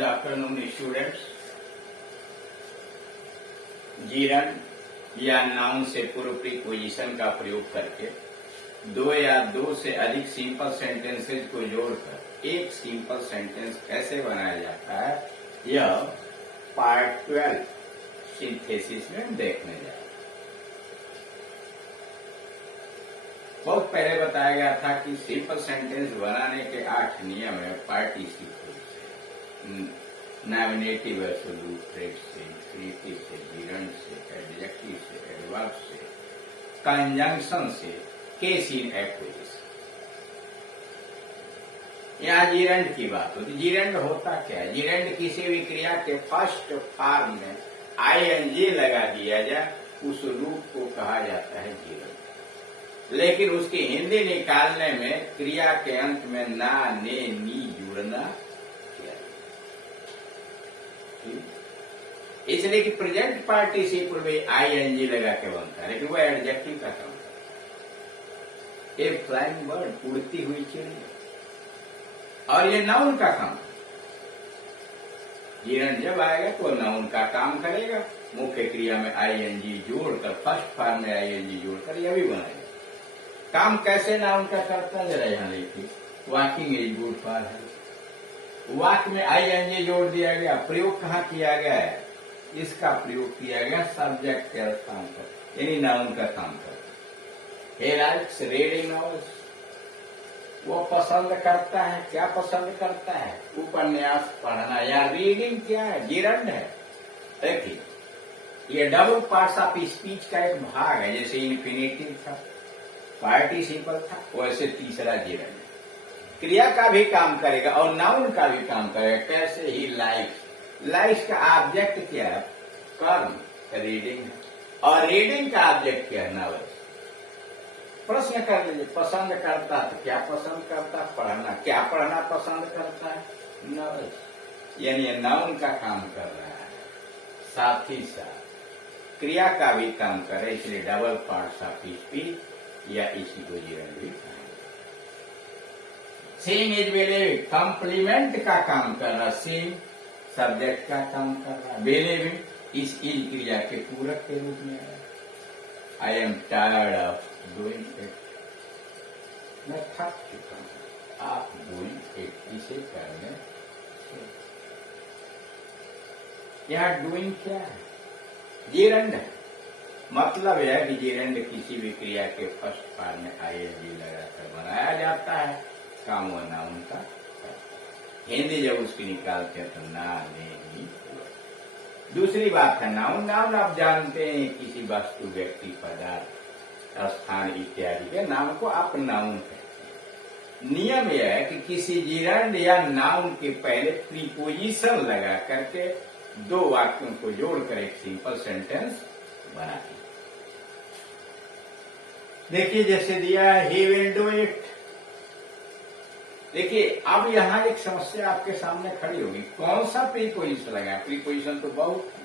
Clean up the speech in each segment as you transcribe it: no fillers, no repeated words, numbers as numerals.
Good afternoon students. Jiran या noun से पूर्व प्रीपोजिशन का प्रयोग करके दो या दो से अधिक सिंपल सेंटेंसेज को जोड़कर एक सिंपल सेंटेंस कैसे बनाया जाता है, यह पार्ट 12 सिंथेसिस में देखने जा रहे हैं। बहुत पहले बताया गया था कि सिंपल सेंटेंस बनाने के 8 नियम है पार्टिसिपल से, नॉमिनेटिव एब्सोल्यूट फ्रेज से, इंफिनिटिव से, जिरंड से, एडजेक्टिव से, एडवर्ब से, कंजंक्शन से, केस इन एक्विजिशन। यहाँ जिरंड की बात होती। जिरंड होता क्या है? जिरंड किसी भी क्रिया के फर्स्ट फॉर्म में आईएनजी लगा दिया जाए उस रूप को कहा जाता है जिरंड। लेकिन उसकी हिंदी निकालने में क्रिया के अंत में ना, ने, नी जुड़ना इसलिए कि प्रेजेंट पार्टिसिपल में आईएनजी लगा के बनता है, लेकिन वो एडजेक्टिव का काम करता है। ए फ्लाइंग बर्ड, उड़ती हुई चिड़िया, और ये नाउन का काम है। जिरंड जब आएगा तो नाउन का काम करेगा, मुख्य क्रिया में आईएनजी जोड़कर, फर्स्ट फॉर्म में आईएनजी जोड़कर यह भी बनाएगा। काम कैसे नाउन का करता है जरा यहां देखिए। Walking is good for health, walk में आईएनजी जोड़ दिया गया। प्रयोग कहाँ किया गया है? इसका प्रयोग किया गया सब्जेक्ट के स्थान पर, यानी नाउन का काम करता है। he likes reading novels, वो पसंद करता है। क्या पसंद करता है? उपन्यास पढ़ना। या रीडिंग क्या है? जिरंड है। देखिए, ये डबल पार्ट्स ऑफ स्पीच का एक भाग है। जैसे इन्फिनेटिव था, पार्टिसिपल था, वैसे तीसरा जिरंड है। क्रिया का भी काम करेगा और नाउन का भी काम करेगा। कैसे? ही लाइक्स, लाइक्स का ऑब्जेक्ट क्या है? कर्म, रीडिंग है। और रीडिंग का ऑब्जेक्ट क्या है? नॉवेल्स। प्रश्न कर लीजिए, पसंद करता है तो क्या पसंद करता है? पढ़ना। क्या पढ़ना पसंद करता है? नॉवेल्स। यानी नाउन का काम कर रहा है, साथ ही साथ क्रिया का भी काम करे, इसलिए डबल पार्ट्स ऑफ स्पीच या इसी को जिरंड भी कहा। सेम इज बिलीविंग, कॉम्प्लीमेंट का काम कर रहा। सेम सब्जेक्ट का काम कर रहा। बिलीविंग इस इज क्रिया के पूरक के रूप में है। I am tired of doing it, मैं थक चुका हूं। आप डूइंग इट, इसे करने से। यहां डूइंग क्या है? जिरंड है। मतलब यह है कि जिरंड किसी भी क्रिया के फर्स्ट फॉर्म में आईएनजी लगाकर बनाया जाता है। काम व नाउन का। हिंदी जब उसकी निकालते हैं तो ना, ने, नी। दूसरी बात है नाउन। नाउन आप जानते हैं किसी वस्तु, व्यक्ति, पदार्थ, स्थान इत्यादि के नाम को आप नाउन कहते हैं। नियम यह है कि किसी जिरंड या नाउन के पहले प्रीपोजिशन लगा करके दो वाक्यों को जोड़कर एक सिंपल सेंटेंस बनाते हैं। देखिए, जैसे दिया है ही विल डू इट। देखिए, अब यहां एक समस्या आपके सामने खड़ी होगी। कौन सा प्रीपोजिशन लगाए? प्रीपोजिशन तो बहुत है।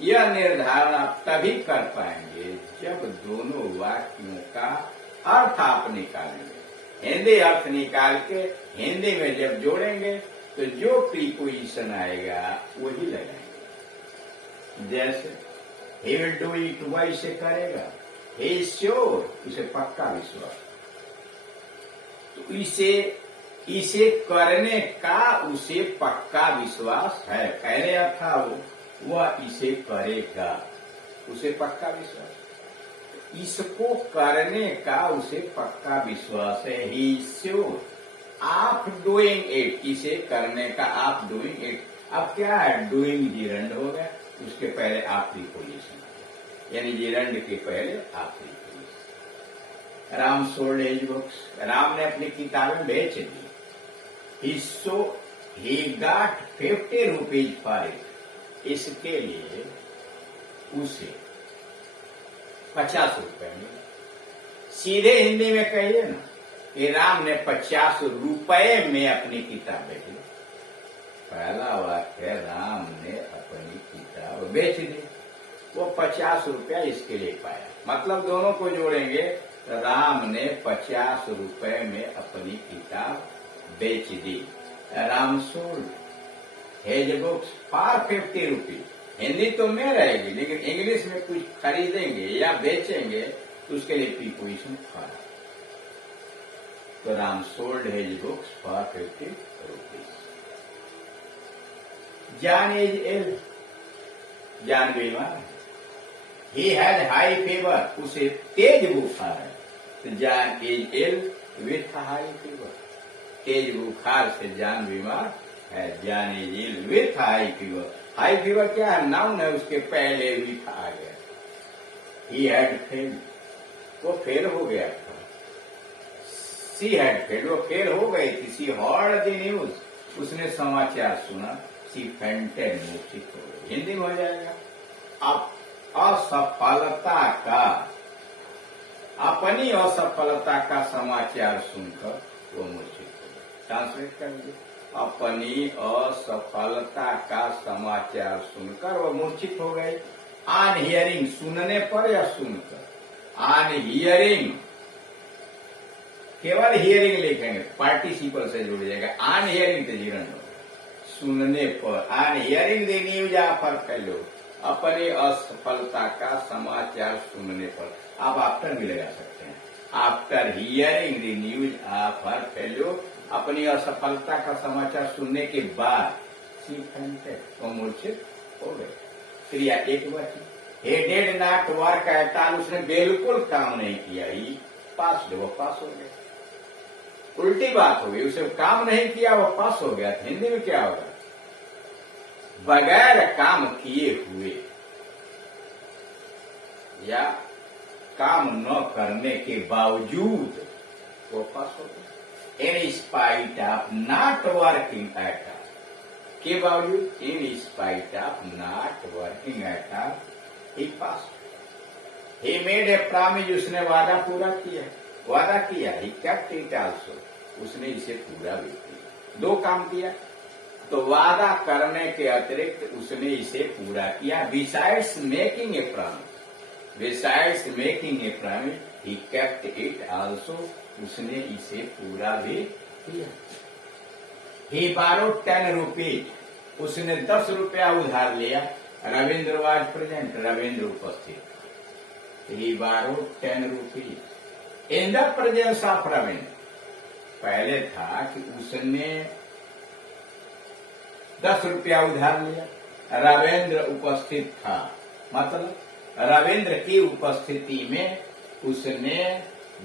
यह निर्धारण आप तभी कर पाएंगे जब दोनों वाक्यों का अर्थ आप निकालेंगे। हिंदी अर्थ निकाल के हिंदी में जब जोड़ेंगे तो जो प्रीपोजिशन आएगा वही लगाएंगे। जैसे he will do it, वह इसे करेगा। he is sure, इसे पक्का विश्वास। तो इसे करने का उसे पक्का विश्वास है। पहले था वह इसे करेगा, उसे पक्का विश्वास। इसको करने का उसे पक्का विश्वास है। He is sure of doing it, इसे करने का आप डूइंग इट। अब क्या है? डूइंग जिरंड हो गया, उसके पहले आप प्रीपोजिशन, यानी जिरंड के पहले आप preposition. Ram sold his books, Ram ने अपनी किताबें बेच दी। he got 50 rupees for it, इसके लिए उसे 50 रुपए मिले। सीधे हिंदी में कहिए ना कि राम ने 50 रुपए में अपनी किताब बेची। पहला वाक्य, राम ने अपनी किताब बेच दी, वो 50 रुपया इसके लिए पाया। मतलब दोनों को जोड़ेंगे तो राम ने 50 रुपए में अपनी किताब बेच दी। Ram sold, has books for 50 rupees. Hindi तो में रहेगी, लेकिन इंग्लिश में कुछ खरीदेंगे या बेचेंगे तो उसके लिए प्रीपोजिशन फॉर। तो Ram sold has books for 50 rupees. John is ill, John बीमार है। ही हैज हाई फीवर, उसे तेज बुखार है। तो John is ill with high fever, तेज बुखार से जॉन बीमार है। John is ill with high fever. High fever क्या है? नाउन है, उसके पहले विथ आ गया। ही हैड फेल, वो फेल हो गया था। सी हैड फेल, वो फेल हो गई थी। सी हर्ड द न्यूज, उसने समाचार सुना। सी फेंटेड, मूर्छित हो गई। हिंदी में हो जाएगा, अब असफलता का, अपनी असफलता का समाचार सुनकर वो मूर्छित हो गई। ट्रांसलेट कर लीजिए, अपनी असफलता का समाचार सुनकर वो मूर्छित हो गई। ऑन हियरिंग, सुनने पर या सुनकर? ऑन हियरिंग, केवल हियरिंग लिखेंगे, पार्टिसिपल से जुड़ जाएगा। ऑन हियरिंग तो जीरण होगा, सुनने पर। On hearing the news of failure, अपनी असफलता का समाचार सुनने पर। आप आफ्टर भी लगा सकते हैं। After hearing the news of her failure, अपनी असफलता का समाचार सुनने के बाद सी फेंटेड, वो मूर्छित हो गए। क्रिया एक वचन। he did not work at all, उसने बिल्कुल काम नहीं किया। ही पास, वो पास हो गया। उल्टी बात हो गई, उसे काम नहीं किया, वो पास हो गया। हिंदी में क्या होगा? बगैर काम किए हुए या काम न करने के बावजूद वो पास हो गया। इन spite of not working at all, के बावजूद, इन spite of not working at all he pass. He made a promise, उसने वादा पूरा किया, वादा किया। ही केप्ट इट आल्सो, उसने इसे पूरा भी किया। दो काम किया, तो वादा करने के अतिरिक्त उसने इसे पूरा किया। Besides making a promise, besides making a promise he kept it also, उसने इसे पूरा भी किया। ही बारोड 10 रुपीज, उसने 10 रुपया उधार लिया। रविंद्र वाज प्रेजेंट, रविंद्र उपस्थित। He borrowed 10 rupees in the presence of Ravindra. पहले था कि उसने 10 रुपया उधार लिया, रविंद्र उपस्थित था, मतलब रविंद्र की उपस्थिति में उसने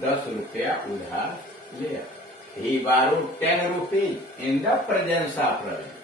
10 रुपया उधार लिया। He borrowed 10 rupees in the presence of Ravindra.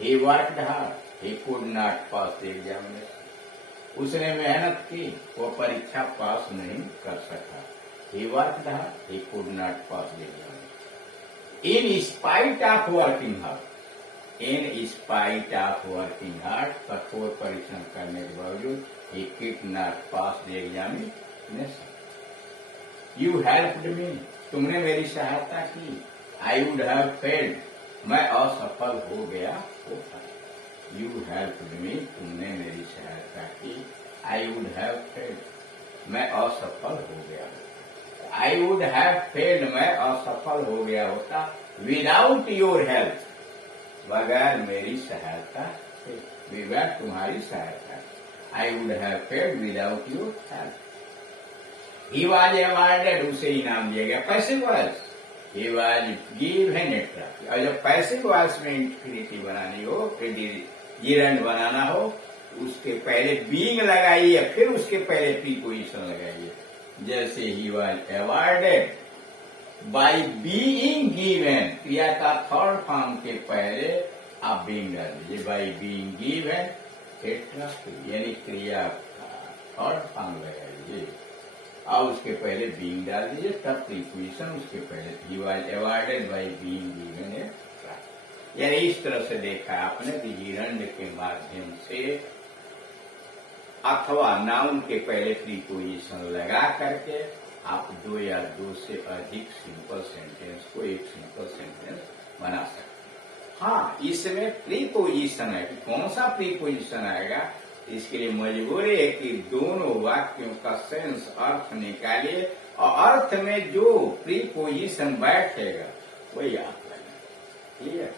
He worked hard, he could not pass the examination, उसने मेहनत की, वो परीक्षा पास नहीं कर सका। He worked hard, he could not pass the examination. In spite of working hard, in spite of working hard, कठोर परिश्रम करने के बावजूद he could not pass the examination. You helped me, तुमने मेरी सहायता की। आई वुड हैव फेल्ड, मैं असफल हो गया होता। यू हेल्प्ड मी, तुमने मेरी सहायता की। आई वुड हैव फेल्ड, मैं असफल हो गया होता। आई वुड हैव फेल्ड, मैं असफल हो गया होता। विदाउट योर हेल्प, बगैर मेरी सहायता से, बगैर तुम्हारी सहायता। I would have failed without your help. He was awarded, उसे इनाम दिया गया। Passive voice, he was given it. और जब पैसिव वॉइस में इंफिनिटी बनानी हो, जीरंड बनाना हो, उसके पहले बीइंग लगाइए, फिर उसके पहले प्रीपोजिशन लगाइए। जैसे ही was awarded by being given, क्रिया का थर्ड फॉर्म के पहले आप बीइंग डाल दीजिए। बाय बीइंग गिवन एट्रा, यानी क्रिया का थर्ड फॉर्म लगाइए और उसके पहले बीइंग डाल दीजिए, तब प्रीपोजिशन उसके पहले। He was awarded by being given a, यानी इस तरह से देखा आपने कि जीरंड के माध्यम से अथवा नाउन के पहले प्रीपोजिशन लगा करके आप 2 या 2 से अधिक सिंपल सेंटेंस को एक सिंपल सेंटेंस बना सकते हैं। हाँ, इसमें प्रीपोजिशन है कि कौन सा प्रीपोजिशन आएगा, इसके लिए मजबूरी है कि दोनों वाक्यों का सेंस, अर्थ निकालिए और अर्थ में जो प्रीपोजिशन बैठेगा वही आप लगाएं। ठीक है।